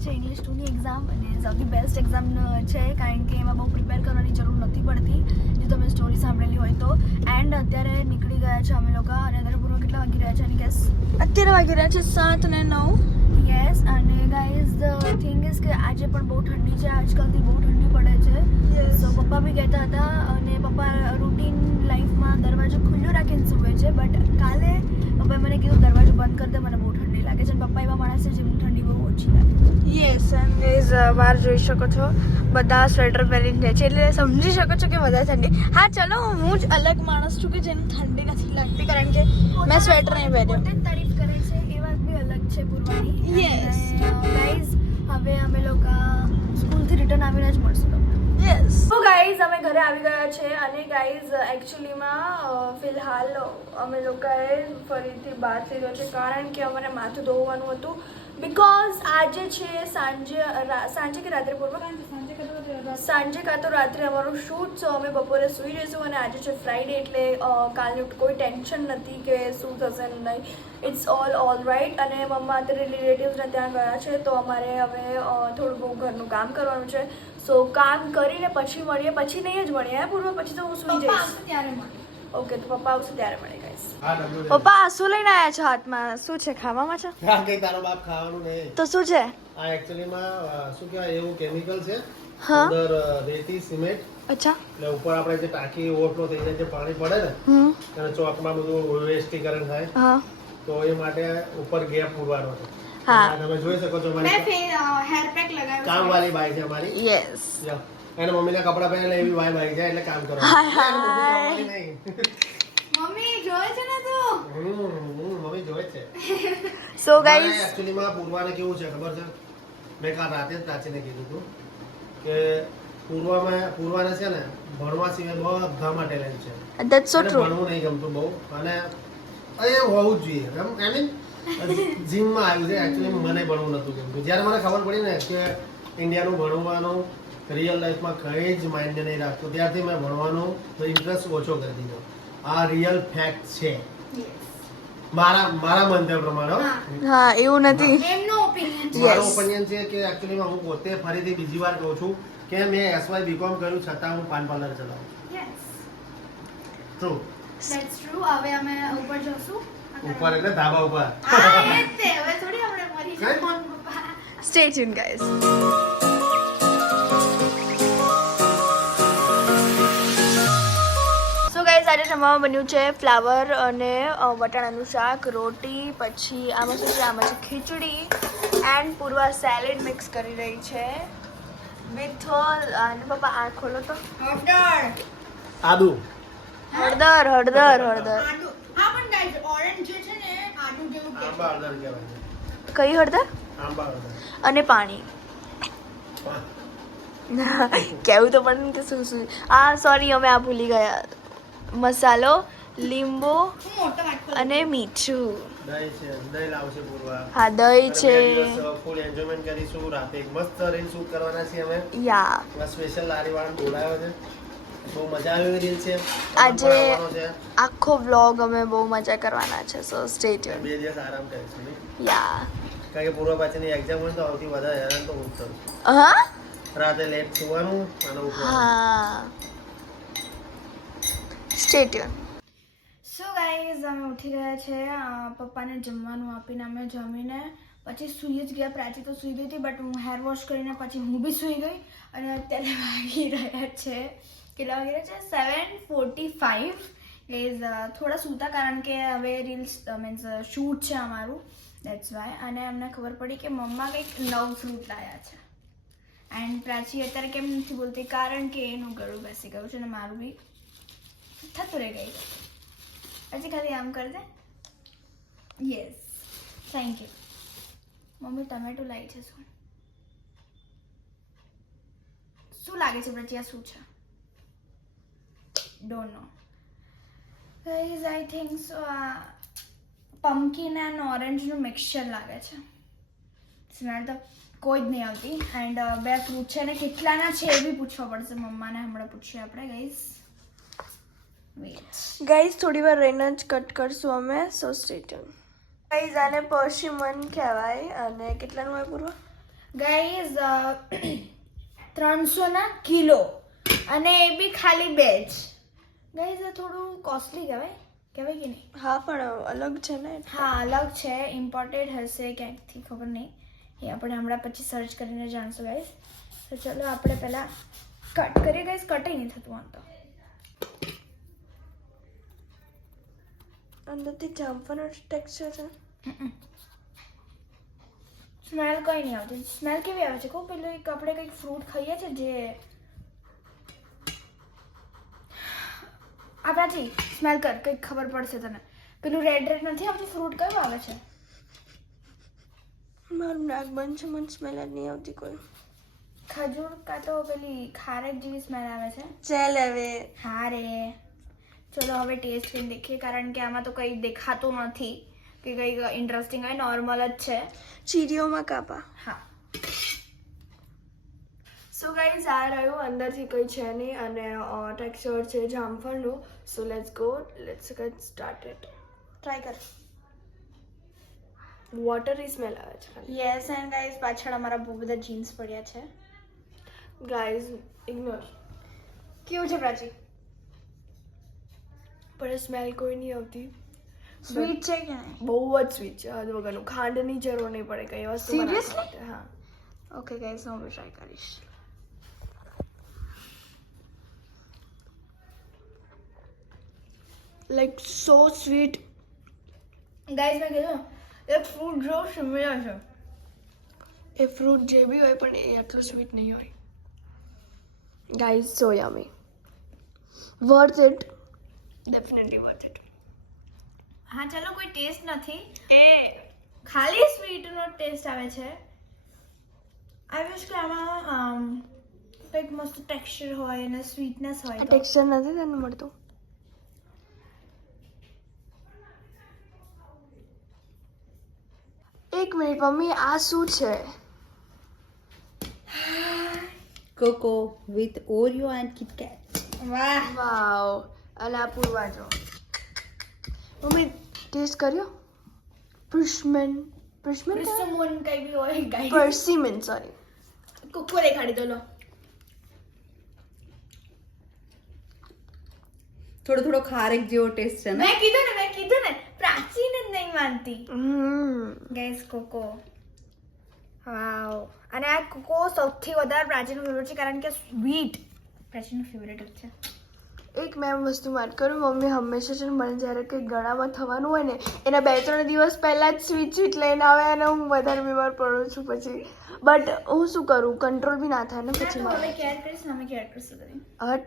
રહી છે English 2ની exam અને સૌથી બેસ્ટ એક્ઝામ છે કારણ કે એમાં બહુ પ્રિપેર કરવાની જરૂર નથી પડતી જો તમે સ્ટોરી સાંભળેલી હોય તો એન્ડ અત્યારે નીકળી ગયા છે અમે લોકો અને અત્યારે પૂર્વ કેટલા વાગી રહ્યા છે અને ગેસ અત્યારે વાગી રહ્યા છે 7 અને 9 યસ અને ગાઈઝ ધ થિંગ ઇઝ કે આજે પણ બહુ ઠંડી છે આજકાલથી બહુ ઠંડી પડે છે સો પપ્પા બી કહેતા હતા અને પપ્પા રૂટીન લાઈફમાં દરવાજો ખુલ્લો રાખીને સૂવે છે બટ કાલે પપ્પાએ મને કીધું દરવાજો બંધ કરી દે મને બહુ ઠંડી લાગે છે અને પપ્પા એવા માણસ છે જેમને ઠંડી બહુ ઓછી લાગે યસ એન્ડ ગાઈઝ બહાર જોઈ શકો છો બધા સ્વેટર પહેરીને જાય છે એટલે સમજી શકો છો કે વધારે ઠંડી હા ચલો હું જ અલગ માણસ છું કે જેને ઠંડી નથી લાગતી કારણ કે મેં સ્વેટર નહીં પહેર્યું પોતે તારીફ કરે છે એ વાત બી અલગ છે પૂર્વાની Yes. ગાઈઝ હવે અમે લોકો સ્કૂલથી રિટર્ન આવીને જ મળશું તમને યસ તો ગાઈઝ અમે ઘરે આવી ગયા છે અને ગાઈઝ એકચ્યુઅલીમાં ફિલહાલ અમે લોકોએ ફરીથી બાથ લીધો છે કારણ કે અમારે માથું ધોવાનું હતું બિકોઝ આજે છે સાંજે કે રાત્રે પૂર્વ સાંજે કાં તો રાત્રે અમારું શૂટ સો અમે બપોરે સૂઈ જઈશું અને આજે છે ફ્રાઈડે એટલે કાલની કોઈ ટેન્શન નથી કે શું થશે નહીં ઇટ્સ ઓલ રાઈટ અને મમ્મા અત્યારે રિલેટિવ્સને ત્યાં ગયા છે તો અમારે હવે થોડું બહુ ઘરનું કામ કરવાનું છે સો કામ કરીને પછી મળીએ પછી નહીં જ મળીએ પૂર્વ પછી તો હું સૂઈ જઈશ ત્યારે મળે ઓકે તો પપ્પા આવશે ત્યારે મળે ગાઈસ પપ્પા આ શું લઈને આવ્યા છો હાથમાં શું છે ખાવામાં છે હા કઈ તારો બાપ ખાવાનું નહીં તો શું છે આ એકચ્યુઅલીમાં શું કહેવાય એવું કેમિકલ છે હા અંદર રેતી સિમેન્ટ અચ્છા એટલે ઉપર આપણે જે ટાંકી ઓવરફ્લો થઈ જાય જે પાણી પડે ને અને ચોકમાં બધું વેસ્ટીકરણ થાય હા તો એ માટે ઉપર ગેપ પૂરવાનો છે હા. આ તમે જોઈ શકો છો મારી હેર પેક લગાવ્યો કામવાળી બાઈ છે અમારી યસ જો એને મમ્મીના કપડાં પહેરેલા એવી બાઈ જાય એટલે કામ કરો નહીં મમ્મી જોવે છે ને તું મમ્મી જોઈ છે સો ગાઈસ એકચ્યુઅલીમાં પૂર્વાને કેવું છે ખબર છે મેં કાલ રાતે જ પ્રાચીને કીધું હતું કે પૂર્વાને છે ને ભણવા સિવાય બધા માટે ટેલેન્ટ છે ધેટ્સ સો એને ટ્રુ ભણવું નહીં ગમતું બહુ અને એ હોવું જ જોઈએ આઈ મીન જીમમાં આવ્યું છે એકચ્યુઅલી મને ભણવું નહોતું ગમતું જ્યારે મને ખબર પડી ને કે ઇન્ડિયાનું ભણવાનું રિયલ લાઈફમાં કંઈ જ માઇન્ડ નહીં રાખતું ત્યારથી મેં ભણવાનો ઇન્ટરેસ્ટ ઓછો કરી દીધો આ રિયલ ફેક્ટ છે મારા મંતવ્ય પ્રમાણે હો. હા એવું નથી એમનો ઓપિનિયન મારો ઓપિનિયન છે કે એકચ્યુઅલીમાં હું પોતે ફરીથી બીજી વાર કહું છું કે મેં એસવાય બીકોમ કર્યું છતાં હું પાન પાર્લર ચલાવું યસ ટ્રુ ધેટ્સ ટ્રુ હવે અમે ઉપર જશું ઉપર એટલે ધાબા ઉપર હા એ જ તે હવે થોડી આપણે મરી કઈ પણ stay tune guys so guys આજે જમવામાં બન્યું છે ફ્લાવર અને વટાણાનું શાક રોટી પછી આમાં શું છે આમાં છે ખીચડી એન્ડ પૂર્વા સેલેડ મિક્સ કરી રહી છે વિથ અને પપ્પા આ ખોલો તો આદુ હળદર હળદર હળદર હા પણ ગાઈસ ઓરેન્જ જે છે ને આદુ જેવું આંબા હળદર કહેવાય કઈ હળદર આંબા હળદર અને પાણી કેવું તો પણ કે શું શું સોરી અમે આ ભૂલી ગયા મસાલો લીંબુ અને મીઠું દહીં છે દહીં લાવશે પૂર્વા હા દહીં છે ફૂલ એન્જોયમેન્ટ કરીશું રાતે એક મસ્ત રીલ શૂટ કરવાના છીએ અમે યા સ્પેશિયલ લારી વાળાને બોલાવ્યો છે બહુ મજા આવી એવી રીલ છે આજે આવવાનો છે આખો વ્લોગ અમે બહુ મજા કરવાના છે સો સ્ટે ટ્યુન 2 દિવસ આરામ કરીશું નહીં? યા કારણ કે પૂર્વ પાછળની એક્ઝામ હોય તો સૌથી વધારે હેરાન તો હું જ થયું હા રાતે લેટ સુવાનું અને ઉઠવાનું હા સ્ટે ટ્યુન સો ગાઈઝ અમે ઉઠી ગયા છે પપ્પાને જમવાનું આપીને અમે જમીને પછી સૂઈ જ ગયા પ્રાચી તો સૂઈ ગઈ હતી બટ હું હેર વોશ કરીને પછી હું બી સૂઈ ગઈ અને અત્યારે વાગી રહ્યા છે કેટલા વાગી રહ્યા છે 7:45 ગાઈઝ થોડા સૂતા કારણ કે હવે રીલ્સ મીન્સ શૂટ છે અમારું દેટ્સ વાય અને અમને ખબર પડી કે મમ્મા કંઈક નવું ફ્રૂટ લાવ્યા છે એન્ડ પ્રાચી અત્યારે કેમ નથી બોલતી કારણ કે એનું ગળું બેસી ગયું છે અને મારું બી થતું રહી ગઈ પછી ખાલી આમ કરી દે yes thank you mummy tomato લાવી છે શું લાગે છે પ્રચિયા શું છે don't know guys I think so આ પમ્પકિન એન્ડ ઓરેન્જનું મિક્સચર લાગે છે સ્મેલ તો કોઈ જ નહીં આવતી એન્ડ બે ફ્રૂટ છે ને કેટલાના છે એ બી પૂછવા પડશે મમ્માને હમણાં પૂછીએ આપણે ગાઈઝ ગાઈઝ થોડી વાર રહીને જ કટ કરશું અમે સો સ્ટે ટ્યુન ગાઈઝ આને પર્શિમન કહેવાય અને કેટલાનું હોય પૂર્વ ગાઈઝ 300 ના કિલો અને એ બી ખાલી 2 જ. ગાઈઝ આ થોડું કોસ્ટલી કહેવાય કે નહીં? હા પણ અલગ છે ને. હા અલગ છે, ઇમ્પોર્ટેડ હશે ક્યાંકથી, ખબર નહીં. એ આપણે હમણાં પછી સર્ચ કરીને જાણશું ગાઈઝ. તો ચલો આપણે પહેલાં કટ કરીએ ગાઈઝ. કટ નહીં થતું આમ તો. અંદરથી જામફળનો ટેક્સચર છે. સ્મેલ કંઈ નહીં આવતી. સ્મેલ કેવી આવે છે કહું? પેલું એક આપણે કંઈક ફ્રૂટ ખાઈએ છીએ જે આ પ્રાચી સ્મેલ કર, કંઈક ખબર પડશે તને. પેલું રેડ રેડ નથી આવતું ફ્રૂટ, કયું આવે છે? મારું નાક બંધ છે, મને સ્મેલ જ નહીં આવતી કોઈ. ખજૂર કાં તો પેલી ખારેક જેવી સ્મેલ આવે છે. ચાલ હવે. હા રે, ચલો હવે ટેસ્ટ કરીને દેખીએ, કારણ કે આમાં તો કંઈ દેખાતું નથી કે કંઈક ઇન્ટરેસ્ટિંગ હોય, નોર્મલ જ છે. ચીરીઓમાં કાપા. હા સો ગાઈઝ આ રહ્યું, અંદરથી કંઈ છે નહીં અને ટેક્સચર છે જામફળનું. So let's go, let's get started. Try કર. વોટરી સ્મેલ આવે છે ખાલી. યસ એન્ડ ગાઈઝ પાછળ અમારા બહુ બધા જીન્સ પડ્યા છે. Guys ignore. કેવું છે પ્રાચી? પણ સ્મેલ કોઈ નહીં આવતી. સ્વીટ છે કે નહીં? બહુ જ સ્વીટ છે, હદ વગરનું. ખાંડની જરૂર નહીં પડે કઈ વસ્તુ Seriously? માટે. હા. ઓકે ગાઈઝ હું બી ટ્રાય કરીશ. Like so sweet. ગાઈઝ મેં કીધું એક ફ્રૂટ જો સિમિલર છે. એ ફ્રૂટ જે બી હોય પણ એ આટલું સ્વીટ નહીં હોય. Guys so યમી. Worth it. Definitely worth it. હા ચલો કોઈ ટેસ્ટ નથી, એ ખાલી સ્વીટનો ટેસ્ટ આવે છે. આઈ વિશ કે આમાં કંઈક મસ્ત ટેક્સચર હોય અને સ્વીટનેસ હોય તો. ટેક્સચર નથી તને મળતું. એક મિનિટ મમ્મી, આ શું છે? Coco with Oreo and Kit Kat. વાહ, વાવ. અને આ પૂરવા જો. મમ્મી ટેસ્ટ કર્યો? પુષ્મન ક્રિસ્ટમોન કંઈ બી હોય ગાઈઝ. પરસીમન સોરી. કુક્કો દેખાડી દો લો. થોડો ખારેક જેવો ટેસ્ટ છે ને. મેં કીધું ને પ્રાચીન જ નહીં માનતી. ગાઈઝ કોકો, વાવ. અને આ કોકો સૌથી વધારે પ્રાચીનું ફેવરેટ છે કારણ કે સ્વીટ પ્રાચીનું ફેવરેટ જ છે. એક મેં વસ્તુ વાત કરું, મમ્મી હંમેશા છે ને મને જ્યારે કંઈ ગળામાં થવાનું હોય ને એના 2-3 દિવસ પહેલાં જ સ્વીટ લઈને આવે અને હું વધારે બીમાર પડું છું પછી. બટ હું શું કરું, કંટ્રોલ બી ના થાય ને પછી મારે. હવે કેર કરીશ ને અમે કેર કરશું તને. હટ,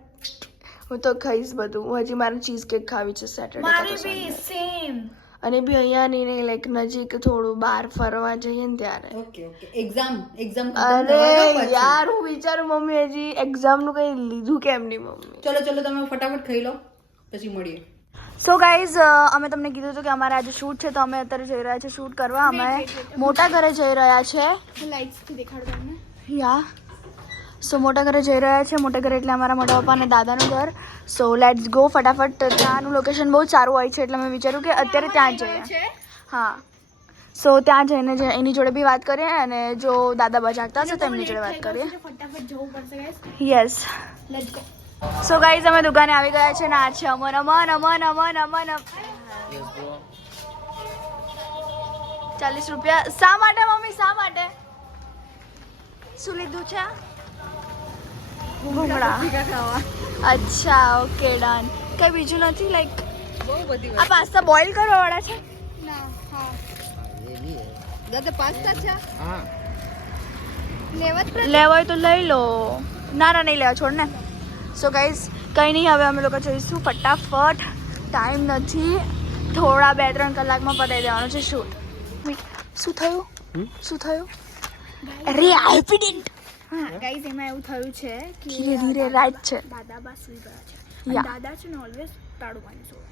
હું તો ખાઈશ બધું. હું હજી મારે ચીઝ કેક ખાવી છે સેટરડે. મારી બી સેમ. અને બી અહીંયા નહીં લાઈક નજીક થોડું બહાર ફરવા જઈએ ને ત્યારે. ઓકે એક્ઝામ અરે યાર હું વિચારું મમ્મી હજી એક્ઝામનું કંઈ લીધું કેમ નહીં મમ્મી. ચલો તમે ફટાફટ ખાઈ લો પછી મળીએ. સો ગાઈઝ અમે તમને કીધું હતું કે અમારે આજે શૂટ છે તો અમે અત્યારે જઈ રહ્યા છીએ શૂટ કરવા. અમે મોટા ઘરે જઈ રહ્યા છે. લાઇટ્સથી દેખાડો તમને. યા સો મોટા ઘરે જઈ રહ્યા છે. મોટા ઘરે એટલે અમારા મોટા પપ્પા અને દાદાનું ઘર. સો લેટ્સ ગો ફટાફટ. ત્યાંનું લોકેશન બહુ સારું હોય છે એટલે મેં વિચાર્યું કે અત્યારે ત્યાં જ જઈએ. હા સો ત્યાં જઈને એની જોડે બી વાત કરીએ અને જો દાદા બજાગતા હશે તો એમની જોડે વાત કરીએ. ફટાફટ જવું પડશે guys. Yes. Let's go. So guys અમે દુકાને આવી ગયા છે ને આ છે અમન. 40 રૂપિયા. શા માટે મમ્મી, શા માટે? શું લીધું છે? ભૂંગળા. અચ્છા ઓકે ડન. કઈ બીજું નથી લાઈક? બહુ બધી આ પાસ્તા બોઇલ કરવા વાળા છે? ના હા દાદા પાસ્તા છે. હા લેવા જ લેવા હોય તો લઈ લો. ના નહીં લેવા, છોડ ને. સો ગાઈઝ કંઈ નહીં, હવે અમે લોકો જઈશું ફટાફટ. ટાઈમ નથી, થોડા 2-3 કલાકમાં પતાવી દેવાનું છે શૂટ. શું થયું? અરે આઈપીડન્ટ. હા ગાઈઝ એમાં એવું થયું છે કે ધીરે ધીરે રાઈટ છે. દાદા બા સુઈ ગયા છે. Yeah. અને દાદા છે ને ઓલવેઝ તાળું પાણી સોવે.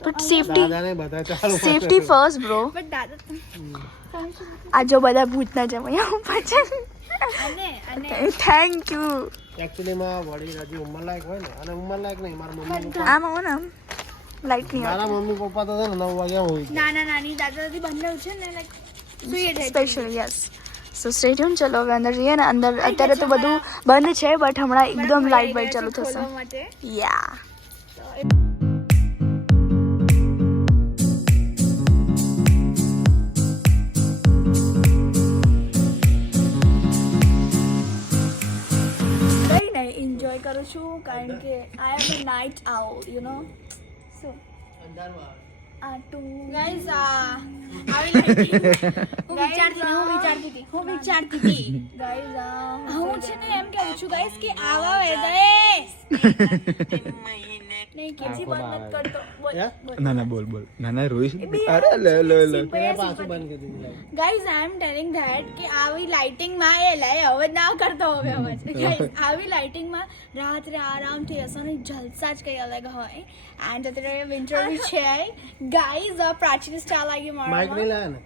બટ સેફટી દાદાને બધા ચાલુ સેફટી ફર્સ્ટ બ્રો. બટ દાદા આ જો બધા ભૂતના જમાયા ઉપર છે. અને થેન્ક યુ. એકચ્યુઅલી માં વડી હજી ઉંમરલાયક હોય ને, અને ઉંમરલાયક નહીં, મારા મમ્મી પપ્પા આમ આવો ને આમ લાઈટ નહીં મારા મમ્મી પપ્પા તો છે ને 9 વાગ્યા હોય નાના નાની દાદા દાદી બંને છે ને લાઈક સુઈ જાય. Special yes. સો સ્ટે ટ્યુન. ચલો હવે અંદર જઈએ ને. અંદર અત્યારે તો બધું બંધ છે બટ હમણાં એકદમ લાઇટ બાઇટ ચાલુ થશે. યા કઈ નહીં એન્જોય કરું છું કારણ કે I am a night owl you know. So આ ટુ ગાઈઝ આવી લાઈટિંગ હું વિચારતી હતી ગાઈઝ હું છે ને એમ કહું છું ગાઈઝ કે આવા વેધરે નહીં કેજી બંધ નથી કરતો. બોલ ના બોલ ના રોઈશ. અરે લે પાછું બંધ કરી દીધું. Guys I M telling that કે આવી લાઇટિંગમાં હવે ના કરતો હવે અવાજ. ગાઈઝ આવી લાઇટિંગમાં રાત્રે આરામથી હસવાની જલસા જ કંઈ અલગ હોય. એન્ડ અત્યારે વિન્ટર બી છે ગાઈઝ. પ્રાચીની સ્ટાઇલ આવી માઇક નહીં મારા લાયા ને?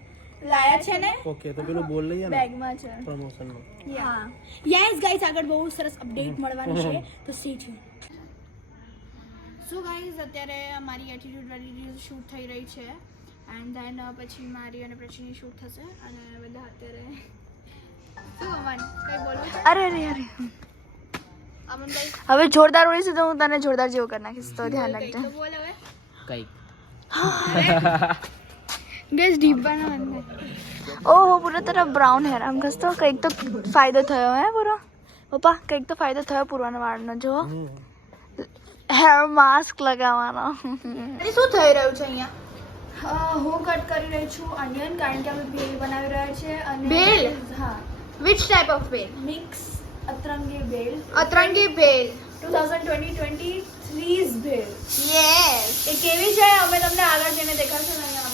લાયા છે ને ઓકે તો પેલું બોલ લઈએ ને બેગમાં છે. પ્રમોશનનું. હા યસ ગાઈઝ આગળ બહુ સરસ અપડેટ મળવાની છે તો સ્ટે ટ્યુન. સો ગાઈઝ અત્યારે મારી એટીટ્યુડ વાળી રીલ શૂટ થઈ રહી છે એન્ડ ધેન પછી મારી અને પ્રચીની શૂટ થશે અને બધા અત્યારે શું અમન કઈ બોલવું છે? અરે અમનભાઈ હવે જોરદાર બોલીશ તો હું તને જોરદાર જેવું કરી નાખીશ તો ધ્યાન રાખજે. તો બોલ હવે કઈ ગેસ ડીપ બનાવવાનું. ઓહો પૂરો તારા બ્રાઉન હેર આમ કસ તો કંઈક તો ફાયદો થયો હે પૂરો. પપ્પા કંઈક તો ફાયદો થયો પૂરવાના વાળનો. જો હેર માસ્ક લગાવવાનો. શું થઈ રહ્યું છે અહીંયા? હું કટ કરી રહી છું અનિયન કારણ કે અમે ભેલ બનાવી રહ્યા છે. અને ભેલ? હા. Which type of bhel? Mix અતરંગી ભેલ. અતરંગી ભેલ 2023's ભેલ. યસ. એ કેવી છે અમે તમને આગળ જઈને દેખાડશું ને. અહીંયા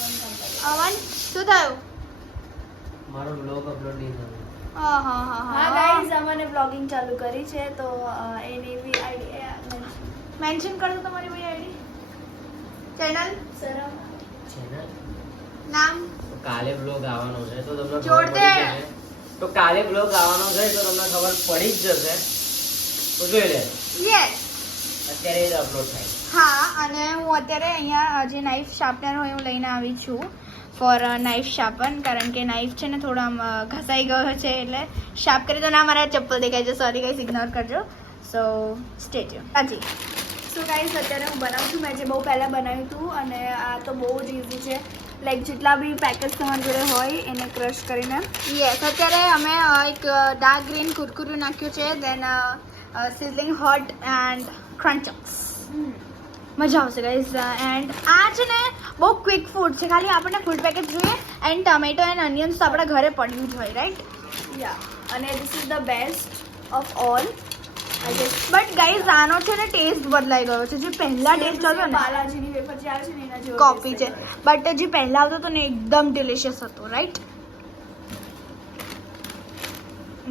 અમન શું થયું? મારો બ્લોગ અપલોડ નહીં થયો. હા ગાઈઝ અમને બ્લોગિંગ ચાલુ કરી છે તો એની બી આઈડી મેન્શન કરો તમારી બી આઈડી ચેનલ સરમ ચેનલ નામ. કાલે બ્લોગ આવવાનો છે તો તમને જોડ દે. તો કાલે બ્લોગ આવવાનો છે તો તમને ખબર પડી જ જશે તો જોઈ લે. યસ. અત્યારે જ અપલોડ થાય. હા અને હું અત્યારે અહીંયા જે નાઇફ શાર્પનર હોય હું લઈને આવી છું ફોર નાઇફ શાર્પન કારણ કે નાઇફ છે ને થોડો આમ ઘસાઈ ગયો છે એટલે શાર્પ કરી તો ના મારા ચપ્પલ દેખાય છે. સોરી ગાઈસ ઇગ્નોર કરજો. So stay tune. હાજી. સો ગાઈસ અત્યારે હું બનાવું છું. મેં જે બહુ પહેલાં બનાવ્યું હતું અને આ તો બહુ જ ઇઝી છે. લાઈક જેટલા બી પેકેજ તમારી જોડે હોય એને ક્રશ કરીને. યસ. અત્યારે અમે એક ડાર્ક ગ્રીન કુરકુરું નાખ્યું છે દેન સિઝલિંગ હોટ એન્ડ ક્રન્ચક્સ. મજા આવશે ગાઈઝ. એન્ડ આ છે ને બહુ ક્વિક ફૂડ છે. ખાલી આપણને ફૂડ પેકેટ જોઈએ એન્ડ ટમેટો એન્ડ અનિયન્સ તો આપણા ઘરે પડ્યું જ હોય રાઈટ. યા અને this is the best of all I guess. But guys આનો છે ને ટેસ્ટ બદલાઈ ગયો છે. જે પહેલા ટેસ્ટ હતો ને બાલાજીની વેફર જે આવે છે ને એના જેવો કોપી છે બટ જે પહેલા આવતો હતો ને એકદમ ડિલિશિયસ હતો રાઈટ.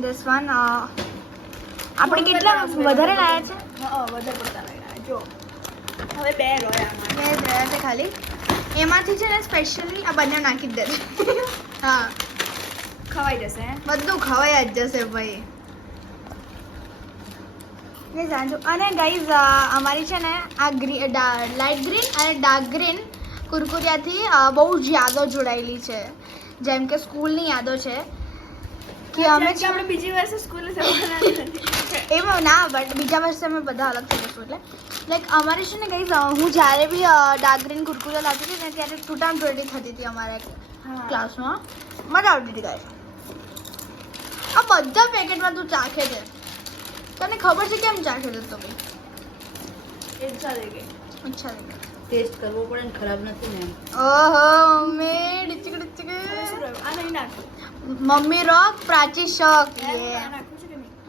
ધીસ વન આપણે કેટલા વધારે લાયા છે? હા વધારે પડતા લાયા. જો હવે બે રહ્યા છે ખાલી. એમાંથી છે ને સ્પેશિયલી આ બંને નાખી જ દેજે. હા ખવાઈ જશે. બધું ખવાઈ જ જશે ભાઈ. ને જાણજો. અને ગાઈઝ અમારી છે ને આ લાઇટ ગ્રીન અને ડાર્ક ગ્રીન કુરકુરિયાથી બહુ જ યાદો જોડાયેલી છે. જેમ કે સ્કૂલની યાદો છે કે અમે આપણે બીજી વર્ષે સ્કૂલે એમાં ના બટ બીજા વર્ષે અમે બધા અલગ થઈ જશું એટલે લાઈક અમારે છે ને ગઈ હું જ્યારે બી ડાર્ક ગ્રીન કુરકુરા લાવતી હતી ને ત્યારે ટૂટામ ટોટી થતી હતી અમારા ક્લાસમાં. મજા આવતી હતી ગાઈસ. આ બધા પેકેટમાં તું ચાખે છે તને ખબર છે કેમ ચાખે છે તો ભાઈ? અચ્છા ટેસ્ટ કરવો પડે ને ખરાબ નથી ને. ઓહો મમ્મી ડિચક ડિચક. આ નહીં નાખું. મમ્મી રોક પ્રાચી શોક.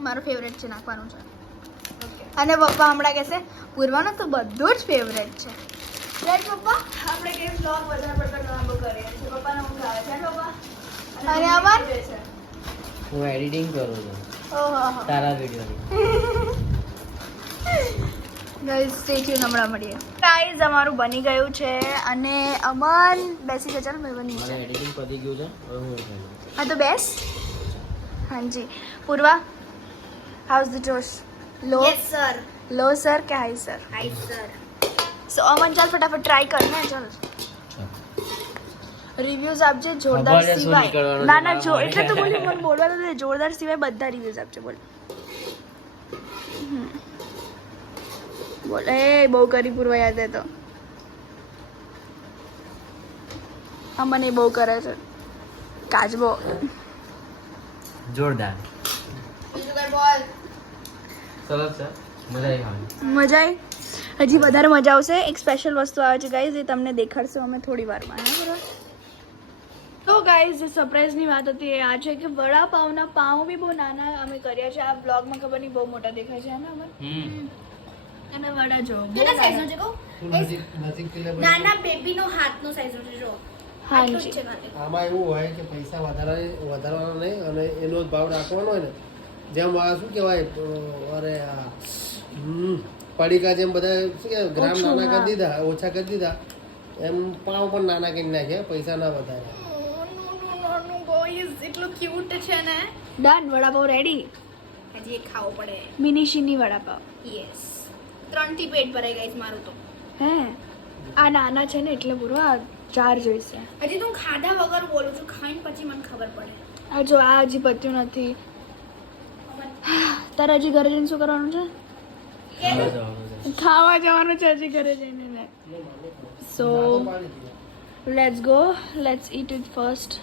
મારો ફેવરેટ છે નાખવાનું છે. અને પપ્પા હમણાં કહેશે પૂરવાનું તો બધું જ ફેવરેટ છે રાઈટ પપ્પા. આપણે કઈ વ્લોગ વધારે પડતા લાંબો કરીએ છીએ. પપ્પાને ઊંઘ આવે છે પપ્પા. અને અમન હું એડિટિંગ કરું છું ઓહો તારા વિડીયોની. Guys stay tune. હમણાં મળીએ. ગાઈઝ અમારું બની ગયું છે અને અમન બેસી ગયા. ચાલ મેં બની મને એડિટિંગ પતી ગયું છે હવે હું ખાઈ હા તો બેસ. હાજી Purva how's the josh? Low sir. Low sir કે high sir? High sir. So Aman ચાલ ફટાફટ ટ્રાય કર ને ચાલ. રિવ્યુઝ આપજે જોરદાર ખબર છે શું સિવાય નીકળવાનું છે ના ના મારા એટલે તો બોલી મને બોલવાનું દે જોરદાર સિવાય બધા રિવ્યુઝ આપજે બોલ બોલ એ બહુ કરી પૂર્વા યાદ હે તો આ મને બહુ કરે છે કાચબો જોરદાર બીજું કઈ બોલ. સરસ છે મજા આવી ખાવાની મજા આવી હજી વધારે મજા આવશે એક સ્પેશિયલ વસ્તુ આવે છે ગાઈઝ એ તમને દેખાડશું અમે થોડી વારમાં હા બરાબર તો ગાઈઝ જે સરપ્રાઈઝની વાત હતી એ આ છે કે વડાપાવના પાઉં બી બહુ નાના અમે કર્યા છે આ બ્લોગમાં ખબર નહીં બહુ મોટા દેખાય છે ને અમે અને વડા જો કેટલા સાઈઝનો છે કહું? નજીકથી લે નાના બેબીનો હાથનો સાઈઝનો છે જો. આટલું જ હાજી છે ખાલી. આમાં એવું હોય કે પૈસા વધારવાના નહીં અને એનો જ ભાવ રાખવાનો હોય ને જેમ આ શું કહેવાય અરે આ પડીકા જેમ બધા શું કહેવાય ગ્રામ ઓછું, નાના હા. કરી દીધા ઓછા કરી દીધા એમ પાવ પણ નાના કરી નાખ્યા પૈસા ના વધારે એટલું ક્યુટ છે ને. ડન વડાપાવ રેડી હજી એક ખાવો પડે. મિની શીની વડાપાવ યસ 3 થી પેટ ભરાઈ ગઈ છે મારું તો. હે આ નાના છે ને એટલે પૂરો આ 4 જોઈશે હજી તું ખાધા વગર બોલું છું ખાઈને પછી મને ખબર પડે. આ જો આ હજી પત્યું નથી તારે હજી ઘરે જઈને શું કરવાનું છે ખાવા જવાનું છે હજી ઘરે જઈને so let's go let's eat it first